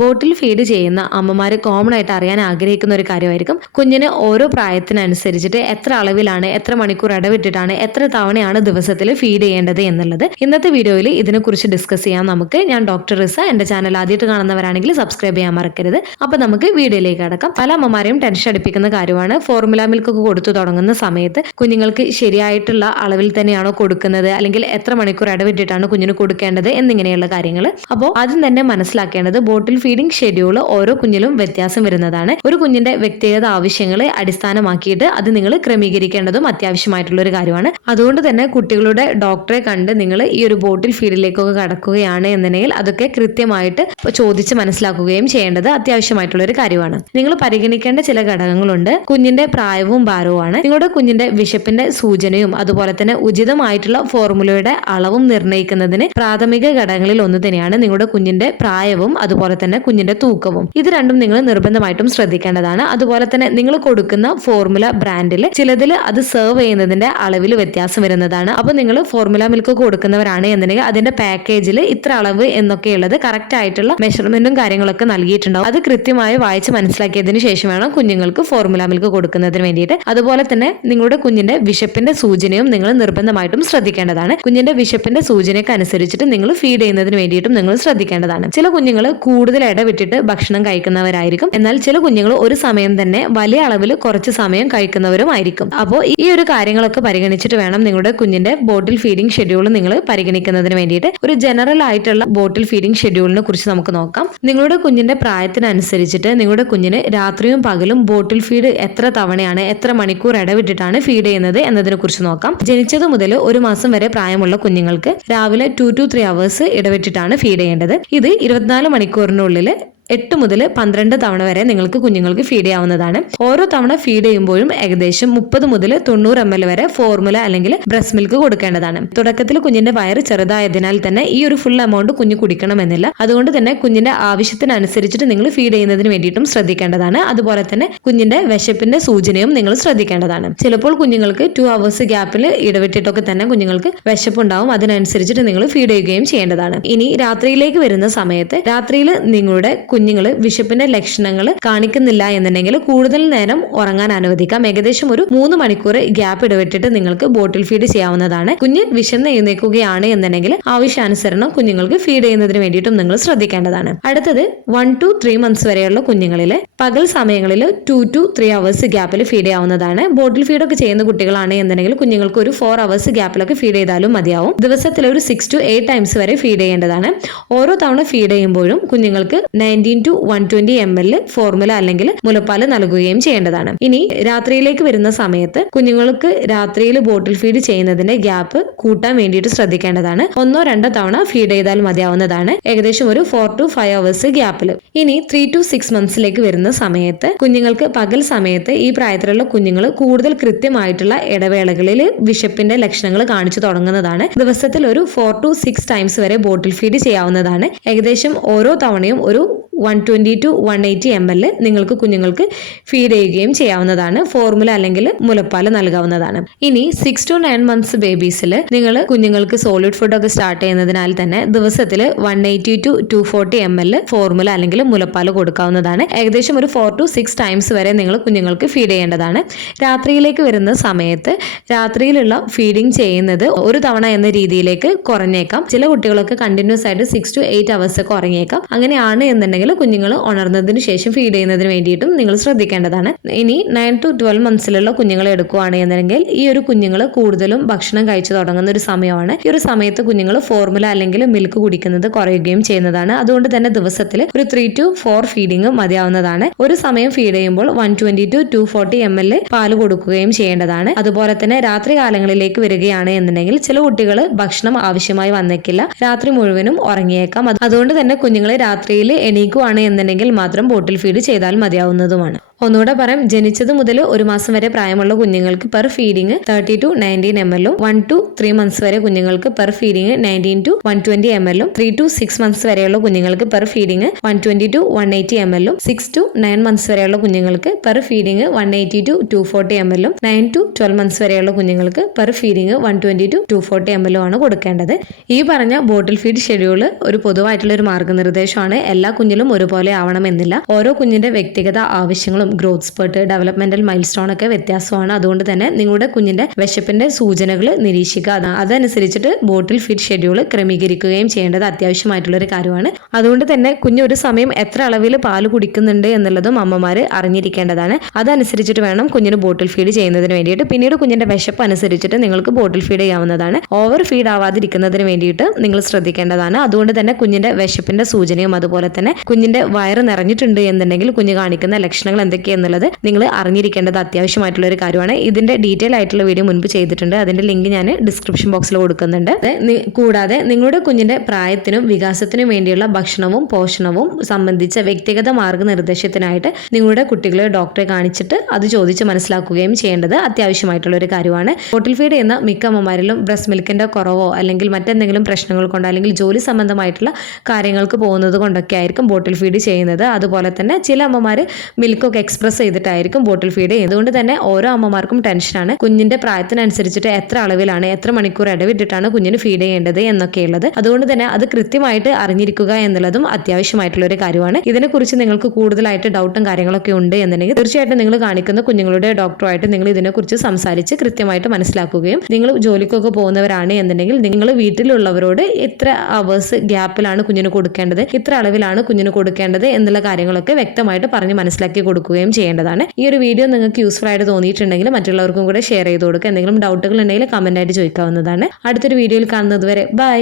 ബോട്ടിൽ feed ചെയ്യുന്ന അമ്മമാർ common ആയിട്ട് അറിയാൻ ആഗ്രഹിക്കുന്ന ഒരു കാര്യമായിരിക്കും കുഞ്ഞിന് ഓരോ പ്രായത്തിനനുസരിച്ചിട്ട് എത്ര അളവിലാണ്, എത്ര മണിക്കൂർ ഇടവിട്ടിട്ടാണ്, എത്ര തവണയാണ് ദിവസത്തിൽ ഫീഡ് ചെയ്യേണ്ടത് എന്നുള്ളത്. ഇന്നത്തെ വീഡിയോയിൽ ഇതിനെക്കുറിച്ച് ഡിസ്കസ് ചെയ്യാം നമുക്ക്. ഞാൻ ഡോക്ടർ റിസ. എന്റെ ചാനൽ ആദ്യമായിട്ട് കാണുന്നവരാണെങ്കിൽ സബ്സ്ക്രൈബ് ചെയ്യാൻ മറക്കരുത്. അപ്പൊ നമുക്ക് വീഡിയോയിലേക്ക് കടക്കാം. പല അമ്മമാരെയും ടെൻഷൻ അടിപ്പിക്കുന്ന കാര്യമാണ് ഫോർമുല മിൽക്ക് കൊടുത്തു തുടങ്ങുന്ന സമയത്ത് കുഞ്ഞുങ്ങൾക്ക് ശരിയായിട്ടുള്ള അളവിൽ തന്നെയാണോ കൊടുക്കുന്നത്, അല്ലെങ്കിൽ എത്ര മണിക്കൂർ ഇടവിട്ടിട്ടാണ് കുഞ്ഞിന് കൊടുക്കേണ്ടത് എന്നിങ്ങനെയുള്ള കാര്യങ്ങൾ. അപ്പോൾ ആദ്യം തന്നെ മനസ്സിലാക്കേണ്ടത് ബോട്ടിൽ ഫീഡിംഗ് ഷെഡ്യൂൾ ഓരോ കുഞ്ഞിലും വ്യത്യാസം വരുന്നതാണ്. ഒരു കുഞ്ഞിന്റെ വ്യക്തിഗത ആവശ്യങ്ങളെ അടിസ്ഥാനമാക്കിയിട്ട് അത് നിങ്ങൾ ക്രമീകരിക്കേണ്ടതും അത്യാവശ്യമായിട്ടുള്ള ഒരു കാര്യമാണ്. അതുകൊണ്ട് തന്നെ കുട്ടികളുടെ ഡോക്ടറെ കണ്ട് നിങ്ങൾ ഈ ഒരു ബോട്ടിൽ ഫീഡിലേക്കൊക്കെ കടക്കുകയാണ് എന്നുണ്ടെങ്കിൽ അതൊക്കെ കൃത്യമായിട്ട് ചോദിച്ച് മനസ്സിലാക്കുകയും ചെയ്യേണ്ടത് അത്യാവശ്യമായിട്ടുള്ള ഒരു കാര്യമാണ്. നിങ്ങൾ പരിഗണിക്കേണ്ട ചില ഘടകങ്ങളുണ്ട്. കുഞ്ഞിന്റെ പ്രായവും ഭാരവുമാണ്. നിങ്ങളുടെ കുഞ്ഞിന്റെ വിശപ്പിന്റെ സൂചനയും അതുപോലെ തന്നെ ഉചിതമായിട്ടുള്ള ഫോർമുലയുടെ അളവും നിർണ്ണയിക്കുന്നതിന് പ്രാഥമിക ഘടകങ്ങളിൽ ഒന്ന് തന്നെയാണ് നിങ്ങളുടെ കുഞ്ഞിന്റെ പ്രായവും അതുപോലെ തന്നെ കുഞ്ഞിന്റെ തൂക്കവും. ഇത് രണ്ടും നിങ്ങൾ നിർബന്ധമായിട്ടും ശ്രദ്ധിക്കേണ്ടതാണ്. അതുപോലെ തന്നെ നിങ്ങൾ കൊടുക്കുന്ന ഫോർമുല ബ്രാൻഡിൽ ചിലതിൽ അത് സെർവ് ചെയ്യുന്നതിന്റെ അളവിൽ വ്യത്യാസം വരുന്നതാണ്. അപ്പൊ നിങ്ങൾ ഫോർമുല മിൽക്ക് കൊടുക്കുന്നവരാണ് എന്നുണ്ടെങ്കിൽ അതിന്റെ പാക്കേജിൽ ഇത്ര അളവ് എന്നൊക്കെയുള്ളത് കറക്റ്റ് ആയിട്ടുള്ള മെഷർമെന്റും കാര്യങ്ങളൊക്കെ നൽകിയിട്ടുണ്ടാവും. അത് കൃത്യമായി വായിച്ച് മനസ്സിലാക്കിയതിനു ശേഷം വേണം കുഞ്ഞുങ്ങൾക്ക് ഫോർമുല മിൽക്ക് കൊടുക്കുന്നതിന് വേണ്ടിയിട്ട്. അതുപോലെ തന്നെ നിങ്ങളുടെ കുഞ്ഞിന്റെ വിശപ്പിന്റെ സൂചനയും നിങ്ങൾ നിർബന്ധമായിട്ടും ശ്രദ്ധിക്കേണ്ടതാണ്. കുഞ്ഞിന്റെ വിശപ്പിന്റെ സൂചനയ്ക്ക് അനുസരിച്ചിട്ട് നിങ്ങൾ ഫീഡ് ചെയ്യുന്നതിന് വേണ്ടിയിട്ടും നിങ്ങൾ ശ്രദ്ധിക്കേണ്ടതാണ്. ചില കുഞ്ഞുങ്ങൾ കൂടുതൽ ഇടവിട്ടിട്ട് ഭക്ഷണം കഴിക്കുന്നവരായിരിക്കും. എന്നാൽ ചില കുഞ്ഞുങ്ങൾ ഒരു സമയം തന്നെ വലിയ അളവിൽ കുറച്ച് സമയം കഴിക്കുന്നവരുമായിരിക്കും. അപ്പോൾ ഈ ഒരു കാര്യങ്ങളൊക്കെ പരിഗണിച്ചിട്ട് വേണം നിങ്ങളുടെ കുഞ്ഞിന്റെ ബോട്ടിൽ ഫീഡിംഗ് ഷെഡ്യൂൾ നിങ്ങൾ പരിഗണിക്കുന്നതിന് വേണ്ടിയിട്ട്. ഒരു ജനറൽ ആയിട്ടുള്ള ബോട്ടിൽ ഫീഡിംഗ് ഷെഡ്യൂളിനെ കുറിച്ച് നമുക്ക് നോക്കാം. നിങ്ങളുടെ കുഞ്ഞിന്റെ പ്രായത്തിനനുസരിച്ചിട്ട് നിങ്ങളുടെ കുഞ്ഞിന് രാത്രിയും പകലും ബോട്ടിൽ ഫീഡ് എത്ര തവണയാണ്, എത്ര മണിക്കൂർ ഇടവിട്ടിട്ടാണ് ഫീഡ് ചെയ്യുന്നത് എന്നതിനെ കുറിച്ച് നോക്കാം. ജനിച്ചത് മുതൽ ഒരു മാസം വരെ പ്രായമുള്ള കുഞ്ഞുങ്ങൾക്ക് രാവിലെ 2 to 3 hours ഇടവിട്ടിട്ടാണ് ഫീഡ് ചെയ്യേണ്ടത്. ഇത് 24 മണിക്കൂറിനുള്ളിൽ 8 മുതൽ 12 തവണ വരെ നിങ്ങൾക്ക് കുഞ്ഞുങ്ങൾക്ക് ഫീഡ് ചെയ്യാവുന്നതാണ്. ഓരോ തവണ ഫീഡ് ചെയ്യുമ്പോഴും ഏകദേശം 30 മുതൽ 90 ml വരെ ഫോർമുല അല്ലെങ്കിൽ ബ്രസ്റ്റ് മിൽക്ക് കൊടുക്കേണ്ടതാണ്. തുടക്കത്തിൽ കുഞ്ഞിന്റെ വയറ് ചെറുതായതിനാൽ തന്നെ ഈ ഒരു ഫുൾ എമൗണ്ട് കുഞ്ഞ് കുടിക്കണമെന്നില്ല. അതുകൊണ്ട് തന്നെ കുഞ്ഞിന്റെ ആവശ്യത്തിനനുസരിച്ചിട്ട് നിങ്ങൾ ഫീഡ് ചെയ്യുന്നതിന് വേണ്ടിയിട്ടും ശ്രദ്ധിക്കേണ്ടതാണ്. അതുപോലെ തന്നെ കുഞ്ഞിന്റെ വിശപ്പിന്റെ സൂചനയും നിങ്ങൾ ശ്രദ്ധിക്കേണ്ടതാണ്. ചിലപ്പോൾ കുഞ്ഞുങ്ങൾക്ക് 2 hours ഗ്യാപ്പിൽ ഇടവിട്ടിട്ടൊക്കെ തന്നെ കുഞ്ഞുങ്ങൾക്ക് വിശപ്പുണ്ടാവും. അതിനനുസരിച്ചിട്ട് നിങ്ങൾ ഫീഡ് ചെയ്യുകയും ചെയ്യേണ്ടതാണ്. ഇനി രാത്രിയിലേക്ക് വരുന്ന സമയത്ത് രാത്രിയിൽ നിങ്ങളുടെ കുഞ്ഞുങ്ങൾ വിശപ്പിന്റെ ലക്ഷണങ്ങൾ കാണിക്കുന്നില്ല എന്നുണ്ടെങ്കിൽ കൂടുതൽ നേരം ഉറങ്ങാൻ അനുവദിക്കാം. ഏകദേശം ഒരു 3 മണിക്കൂർ ഗ്യാപ്പ് ഇടവിട്ടിട്ട് നിങ്ങൾക്ക് ബോട്ടിൽ ഫീഡ് ചെയ്യാവുന്നതാണ്. കുഞ്ഞ് വിശന്ന് എഴുന്നേൽക്കുകയാണ് എന്നുണ്ടെങ്കിൽ ആവശ്യാനുസരണം കുഞ്ഞുങ്ങൾക്ക് ഫീഡ് ചെയ്യുന്നതിന് വേണ്ടിയിട്ടും നിങ്ങൾ ശ്രദ്ധിക്കേണ്ടതാണ്. അടുത്തത് 1 to 3 months വരെയുള്ള കുഞ്ഞുങ്ങളിൽ പകൽ സമയങ്ങളിൽ 2 to 3 hours ഗ്യാപ്പിൽ ഫീഡ് ചെയ്യാവുന്നതാണ്. ബോട്ടിൽ ഫീഡൊക്കെ ചെയ്യുന്ന കുട്ടികളാണ് എന്നുണ്ടെങ്കിൽ കുഞ്ഞുങ്ങൾക്ക് ഒരു 4 hours ഗ്യാപ്പിലൊക്കെ ഫീഡ് ചെയ്താലും മതിയാവും. ദിവസത്തിൽ ഒരു 6 to 8 times വരെ ഫീഡ് ചെയ്യേണ്ടതാണ്. ഓരോ തവണ ഫീഡ് ചെയ്യുമ്പോഴും കുഞ്ഞുങ്ങൾക്ക് 19 to 120 ml ഫോർമുല അല്ലെങ്കിൽ മുലപ്പാൽ നൽകുകയും ചെയ്യേണ്ടതാണ്. ഇനി രാത്രിയിലേക്ക് വരുന്ന സമയത്ത് കുഞ്ഞുങ്ങൾക്ക് രാത്രിയിൽ ബോട്ടിൽ ഫീഡ് ചെയ്യുന്നതിന്റെ ഗ്യാപ്പ് കൂട്ടാൻ വേണ്ടിയിട്ട് ശ്രദ്ധിക്കേണ്ടതാണ്. 1-2 തവണ ഫീഡ് ചെയ്താൽ മതിയാവുന്നതാണ്. ഏകദേശം ഒരു 4 to 5 hours ഗ്യാപ്പിൽ. ഇനി 3 to 6 monthsലേക്ക് വരുന്ന സമയത്ത് കുഞ്ഞുങ്ങൾക്ക് പകൽ സമയത്ത് ഈ പ്രായത്തിലുള്ള കുഞ്ഞുങ്ങൾ കൂടുതൽ കൃത്യമായിട്ടുള്ള ഇടവേളകളിൽ വിശപ്പിന്റെ ലക്ഷണങ്ങൾ കാണിച്ചു തുടങ്ങുന്നതാണ്. ദിവസത്തിൽ ഒരു 4 to 6 times വരെ ബോട്ടിൽ ഫീഡ് ചെയ്യാവുന്നതാണ്. ഏകദേശം ഓരോ തവണയും ഒരു 120 to 180 ml നിങ്ങൾക്ക് കുഞ്ഞുങ്ങൾക്ക് ഫീഡ് ചെയ്യുകയും ചെയ്യാവുന്നതാണ്. ഫോർമുല അല്ലെങ്കിൽ മുലപ്പാൽ നൽകാവുന്നതാണ്. ഇനി 6 to 9 months ബേബീസിൽ നിങ്ങൾ കുഞ്ഞുങ്ങൾക്ക് സോളിഡ് ഫുഡ് ഒക്കെ സ്റ്റാർട്ട് ചെയ്യുന്നതിനാൽ തന്നെ ദിവസത്തിൽ 180 to 240 ml ഫോർമുല അല്ലെങ്കിൽ മുലപ്പാൽ കൊടുക്കാവുന്നതാണ്. ഏകദേശം ഒരു 4 to 6 times വരെ നിങ്ങൾ കുഞ്ഞുങ്ങൾക്ക് ഫീഡ് ചെയ്യേണ്ടതാണ്. രാത്രിയിലേക്ക് വരുന്ന സമയത്ത് രാത്രിയിലുള്ള ഫീഡിങ് ചെയ്യുന്നത് ഒരു തവണ എന്ന രീതിയിലേക്ക് കുറഞ്ഞേക്കാം. ചില കുട്ടികളൊക്കെ കണ്ടിന്യൂസ് ആയിട്ട് 6 to 8 hours ഒക്കെ ഉറങ്ങിയേക്കാം. അങ്ങനെയാണ് എന്നുണ്ടെങ്കിൽ കുഞ്ഞുങ്ങൾ ഉണർന്നതിന് ശേഷം ഫീഡ് ചെയ്യുന്നതിന് വേണ്ടിയിട്ടും നിങ്ങൾ ശ്രദ്ധിക്കേണ്ടതാണ്. ഇനി 9 to 12 monthsലുള്ള കുഞ്ഞുങ്ങളെ എടുക്കുകയാണ് എന്നുണ്ടെങ്കിൽ ഈ ഒരു കുഞ്ഞുങ്ങൾ കൂടുതലും ഭക്ഷണം കഴിച്ചു തുടങ്ങുന്ന ഒരു സമയമാണ്. ഈ ഒരു സമയത്ത് കുഞ്ഞുങ്ങൾ ഫോർമുല അല്ലെങ്കിൽ മിൽക്ക് കുടിക്കുന്നത് കുറയുകയും ചെയ്യുന്നതാണ്. അതുകൊണ്ട് തന്നെ ദിവസത്തിൽ ഒരു 3 to 4 ഫീഡിങ് മതിയാവുന്നതാണ്. ഒരു സമയം ഫീഡ് ചെയ്യുമ്പോൾ 120 to 240 ml പാല് കൊടുക്കുകയും ചെയ്യേണ്ടതാണ്. അതുപോലെ തന്നെ രാത്രി കാലങ്ങളിലേക്ക് വരികയാണ് എന്നുണ്ടെങ്കിൽ ചില കുട്ടികൾ ഭക്ഷണം ആവശ്യമായി വന്നേക്കില്ല, രാത്രി മുഴുവനും ഉറങ്ങിയേക്കാം. അതുകൊണ്ട് തന്നെ കുഞ്ഞുങ്ങളെ രാത്രിയിൽ എണീക്കുകയാണ് എന്നുണ്ടെങ്കിൽ മാത്രം ബോട്ടിൽ ഫീഡ് ചെയ്താൽ മതിയാവുന്നതുമാണ്. ഒന്നുകൂടെ പറയാം, ജനിച്ചത് മുതൽ 1 മാസം വരെ പ്രായമുള്ള കുഞ്ഞുങ്ങൾക്ക് per feeding 30 to 19 ml 1 to 3 months വരെ കുഞ്ഞുങ്ങൾക്ക് per feeding 19 to 120 ml 3 to 6 months വരെയുള്ള കുഞ്ഞുങ്ങൾക്ക് per feeding 120 to 180 ml 6 to 9 months വരെയുള്ള കുഞ്ഞുങ്ങൾക്ക് per feeding 180 to 240 ml 9 to 12 months വരെയുള്ള കുഞ്ഞുങ്ങൾക്ക് പെർ ഫീഡിങ് 120 to 240 ml ആണ് കൊടുക്കേണ്ടത്. ഈ പറഞ്ഞ ബോട്ടിൽ ഫീഡ് ഷെഡ്യൂൾ ഒരു പൊതുവായിട്ടുള്ള ഒരു മാർഗ്ഗനിർദ്ദേശമാണ്. എല്ലാ കുഞ്ഞിലും ഒരുപോലെ ആവണമെന്നില്ല. ഓരോ കുഞ്ഞിന്റെ വ്യക്തിഗത ആവശ്യങ്ങളും growth spurt, developmental mile stone ഒക്കെ വ്യത്യാസമാണ്. അതുകൊണ്ട് തന്നെ നിങ്ങളുടെ കുഞ്ഞിന്റെ വിശപ്പിന്റെ സൂചനകൾ നിരീക്ഷിക്കുക. അതനുസരിച്ചിട്ട് ബോട്ടിൽ ഫീഡ് ഷെഡ്യൂൾ ക്രമീകരിക്കുകയും ചെയ്യേണ്ടത് അത്യാവശ്യമായിട്ടുള്ള ഒരു കാര്യമാണ്. അതുകൊണ്ട് തന്നെ കുഞ്ഞ് ഒരു സമയം എത്ര അളവിൽ പാല് കുടിക്കുന്നുണ്ട് എന്നുള്ളതും അമ്മമാർ അറിഞ്ഞിരിക്കേണ്ടതാണ്. അതനുസരിച്ചിട്ട് വേണം കുഞ്ഞിന് ബോട്ടിൽ ഫീഡ് ചെയ്യുന്നതിന് വേണ്ടിയിട്ട്. പിന്നീട് കുഞ്ഞിന്റെ വിശപ്പ് അനുസരിച്ചിട്ട് നിങ്ങൾക്ക് ബോട്ടിൽ ഫീഡ് ചെയ്യാവുന്നതാണ്. ഓവർ ഫീഡ് ആവാതിരിക്കുന്നതിന് വേണ്ടിയിട്ട് നിങ്ങൾ ശ്രദ്ധിക്കേണ്ടതാണ്. അതുകൊണ്ട് തന്നെ കുഞ്ഞിന്റെ വിശപ്പിന്റെ സൂചനയും അതുപോലെ തന്നെ കുഞ്ഞിന്റെ വയറ് നിറഞ്ഞിട്ടുണ്ട് എന്നുണ്ടെങ്കിൽ കുഞ്ഞ് കാണിക്കുന്ന ലക്ഷണങ്ങൾ എന്തൊക്കെയെന്നുള്ളത് നിങ്ങൾ അറിഞ്ഞിരിക്കേണ്ടത് അത്യാവശ്യമായിട്ടുള്ള ഒരു കാര്യമാണ്. ഇതിന്റെ ഡീറ്റെയിൽ ആയിട്ടുള്ള വീഡിയോ മുൻപ് ചെയ്തിട്ടുണ്ട്. അതിന്റെ ലിങ്ക് ഞാൻ ഡിസ്ക്രിപ്ഷൻ ബോക്സിൽ കൊടുക്കുന്നുണ്ട്. കൂടാതെ നിങ്ങളുടെ കുഞ്ഞിന്റെ പ്രായത്തിനും വികാസത്തിനും വേണ്ടിയുള്ള ഭക്ഷണവും പോഷണവും സംബന്ധിച്ച വ്യക്തിഗത മാർഗ്ഗനിർദ്ദേശത്തിനായിട്ട് നിങ്ങളുടെ കുട്ടികളെ ഡോക്ടറെ കാണിച്ചിട്ട് അത് ചോദിച്ച് മനസ്സിലാക്കുകയും ചെയ്യേണ്ടത് അത്യാവശ്യമായിട്ടുള്ള ഒരു കാര്യമാണ്. ബോട്ടിൽ ഫീഡ് ചെയ്യുന്ന മിക്ക അമ്മമാരിലും ബ്രസ്റ്റ് മിൽക്കിന്റെ കുറവോ അല്ലെങ്കിൽ മറ്റെന്തെങ്കിലും പ്രശ്നങ്ങൾ കൊണ്ടോ അല്ലെങ്കിൽ ജോലി സംബന്ധമായിട്ടുള്ള കാര്യങ്ങൾക്ക് പോകുന്നത് കൊണ്ടൊക്കെ ആയിരിക്കും ബോട്ടിൽ ഫീഡ് ചെയ്യുന്നത്. അതുപോലെ തന്നെ ചില അമ്മമാർ മിൽക്കൊക്കെ എക്സ്പ്രസ് ചെയ്തിട്ടായിരിക്കും ബോട്ടിൽ ഫീഡ് ചെയ്യുന്നത്. അതുകൊണ്ട് തന്നെ ഓരോ അമ്മമാർക്കും ടെൻഷനാണ് കുഞ്ഞിന്റെ പ്രായത്തിനനുസരിച്ചിട്ട് എത്ര അളവിലാണ് എത്ര മണിക്കൂർ ഇടവിട്ടിട്ടാണ് കുഞ്ഞിന് ഫീഡ് ചെയ്യേണ്ടത് എന്നൊക്കെയുള്ളത്. അതുകൊണ്ട് തന്നെ അത് കൃത്യമായിട്ട് അറിഞ്ഞിരിക്കുക എന്നുള്ളതും അത്യാവശ്യമായിട്ടുള്ള ഒരു കാര്യമാണ്. ഇതിനെക്കുറിച്ച് നിങ്ങൾക്ക് കൂടുതലായിട്ട് ഡൗട്ടും കാര്യങ്ങളൊക്കെ ഉണ്ട് എന്നുണ്ടെങ്കിൽ തീർച്ചയായിട്ടും നിങ്ങൾ കാണിക്കുന്ന കുഞ്ഞുങ്ങളുടെ ഡോക്ടറുമായിട്ട് നിങ്ങൾ ഇതിനെക്കുറിച്ച് സംസാരിച്ച് കൃത്യമായിട്ട് മനസ്സിലാക്കുകയും നിങ്ങൾ ജോലിക്കൊക്കെ പോകുന്നവരാണ് എന്നുണ്ടെങ്കിൽ നിങ്ങൾ വീട്ടിലുള്ളവരോട് ഇത്ര അവേഴ്സ് ഗ്യാപ്പിലാണ് കുഞ്ഞിന് കൊടുക്കേണ്ടത്, ഇത്ര അളവിലാണ് കുഞ്ഞിന് കൊടുക്കേണ്ടത് എന്നുള്ള കാര്യങ്ങളൊക്കെ വ്യക്തമായിട്ട് പറഞ്ഞ് മനസ്സിലാക്കി കൊടുക്കുകയും ചെയ്യേണ്ടതാണ്. ഈ ഒരു വീഡിയോ നിങ്ങൾക്ക് യൂസ്ഫുൾ ആയിട്ട് തോന്നിയിട്ടുണ്ടെങ്കിൽ മറ്റുള്ളവർക്കും കൂടെ ഷെയർ ചെയ്ത് കൊടുക്കുക. എന്തെങ്കിലും ഡൗട്ടുകൾ ഉണ്ടെങ്കിൽ കമന്റ് ആയിട്ട് ചോദിക്കാവുന്നതാണ്. അടുത്തൊരു വീഡിയോയിൽ കാണുന്നത് വരെ ബൈ.